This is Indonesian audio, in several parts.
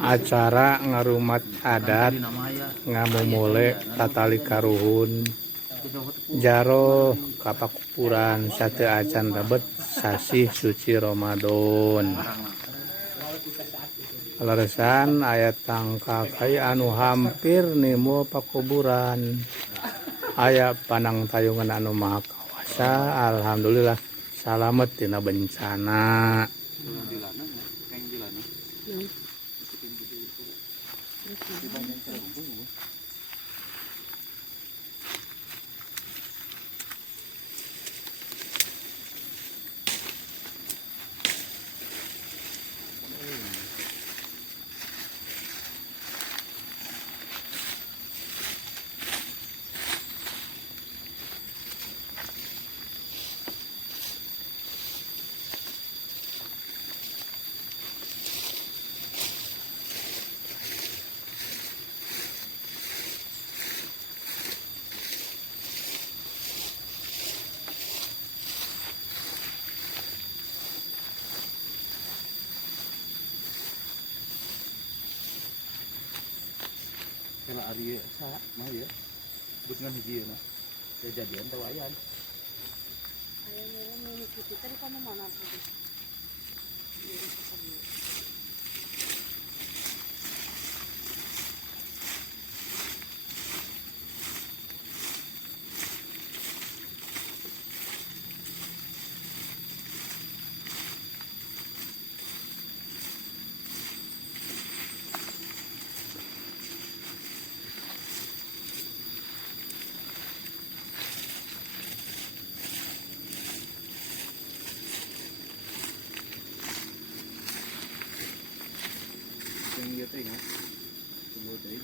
acara ngarumat adat ngamumule tatali karuhun jaro kapakupuran sate acan rebet sasih suci Ramadan. Leresan ayat tangka kai anu hampir nemu pakuburan aya panang tayungan anu maha kawasa. Alhamdulillah salamet tina bencana. Kalau Ari sa mah ya, dengan hiji na. Kejadian tahu ayan. Ayahnya mengikuti tadi kamu mana tadi? Yang dia tengok, tunggu tadi.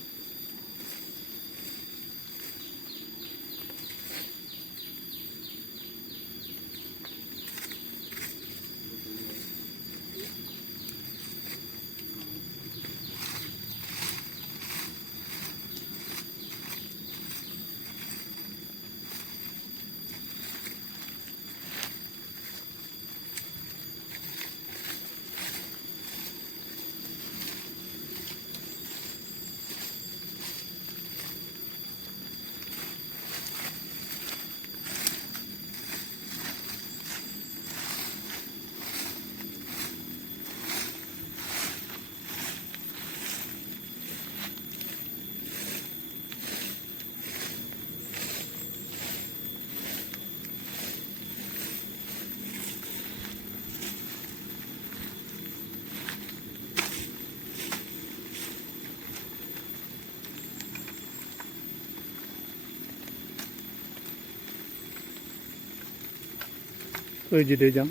Jadi jang.